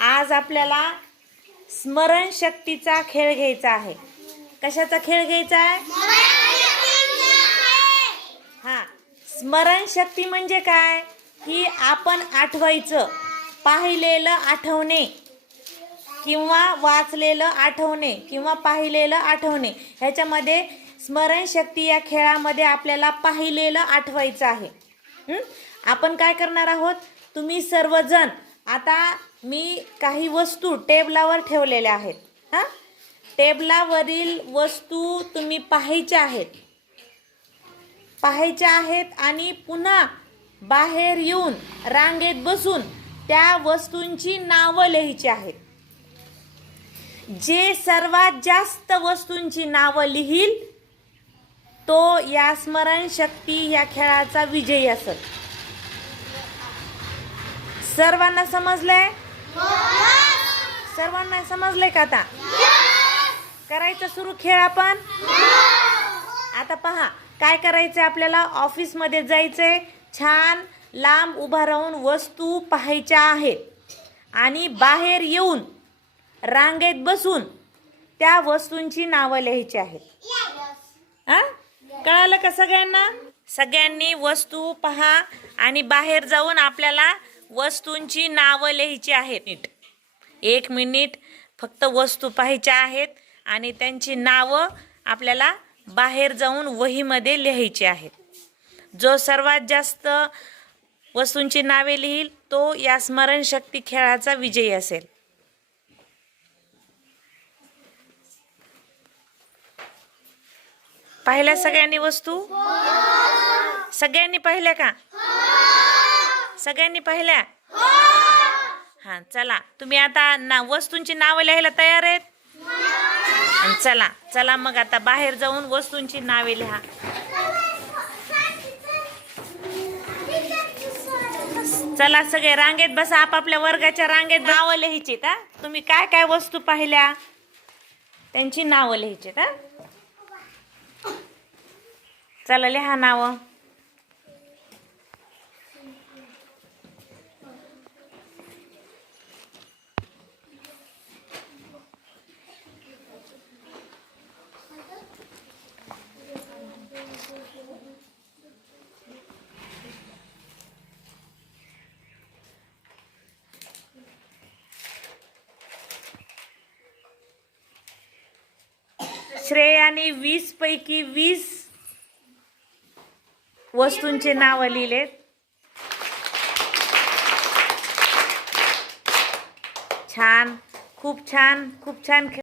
आज आपल्याला स्मरणशक्तीचा खेळ घ्यायचा आहे. कशाचा खेळ घ्यायचा आहे? हा स्मरणशक्ती म्हणजे काय? की आपण आठवायचं पाहिलेलं आठवणे किंवा वाचलेलं आठवणे किंवा पाहिलेलं आठवणे ह्याच्यामध्ये स्मरणशक्ती या खेळामध्ये आपल्याला पाहिलेलं आठवायचं आहे. आपण काय करणार आहोत? तुम्ही सर्वजण आता मी काही वस्तू टेबलावर ठेवलेल्या आहेत. हां? टेबलावरील वस्तू तुम्ही पाहायच्या आहेत. पाहायच्या आहेत आणि पुन्हा बाहेर येऊन रांगेत बसून त्या वस्तूंची नावं लिहायची आहेत. जे सर्वात जास्त वस्तूंची नावं लिहील तो या स्मरणशक्ती या खेळाचा विजयी असत सर्वांना समजलंय? सर्वांना समजलंय का आता? करायचं सुरू खेळ आपण? आता पहा काय करायचं आपल्याला? ऑफिसमध्ये जायचंय. छान लांब उभा राहून वस्तू पाहायच्या आहेत. आणि बाहेर येऊन रांगेत बसून त्या वस्तूंची नावं लिहायची आहेत. हा कळालं का सगळ्यांना? सगळ्यांनी वस्तू पहा आणि बाहेर जाऊन आपल्याला वस्तूंची नावं लिहायची आहेत. नीट. एक मिनिट फक्त वस्तू पाहायच्या आहेत आणि त्यांची नावं आपल्याला बाहेर जाऊन वहीमध्ये लिहायची आहेत. जो सर्वात जास्त वस्तूंची नावे लिहील तो या स्मरणशक्ती खेळाचा विजयी असेल. पाहिल्या सगळ्यांनी वस्तू? सगळ्यांनी पाहिल्या का? सगळ्यांनी पाहिल्या? हा. चला. तुम्ही आता ना वस्तूंची नावं लिहायला तयार आहेत? चला चला मग आता बाहेर जाऊन वस्तूंची नावे लिहा. चला सगळे रांगेत बसा. आपापल्या वर्गाच्या रांगेत नावं लिहायची का तुम्ही काय काय वस्तू पाहिल्या? त्यांची नावं लिहायची का चला लिहा नावं. श्रेयाने वीस पैकी वीस वस्तूंचे नाव लिहिलेत. छान. खूप छान खूप छान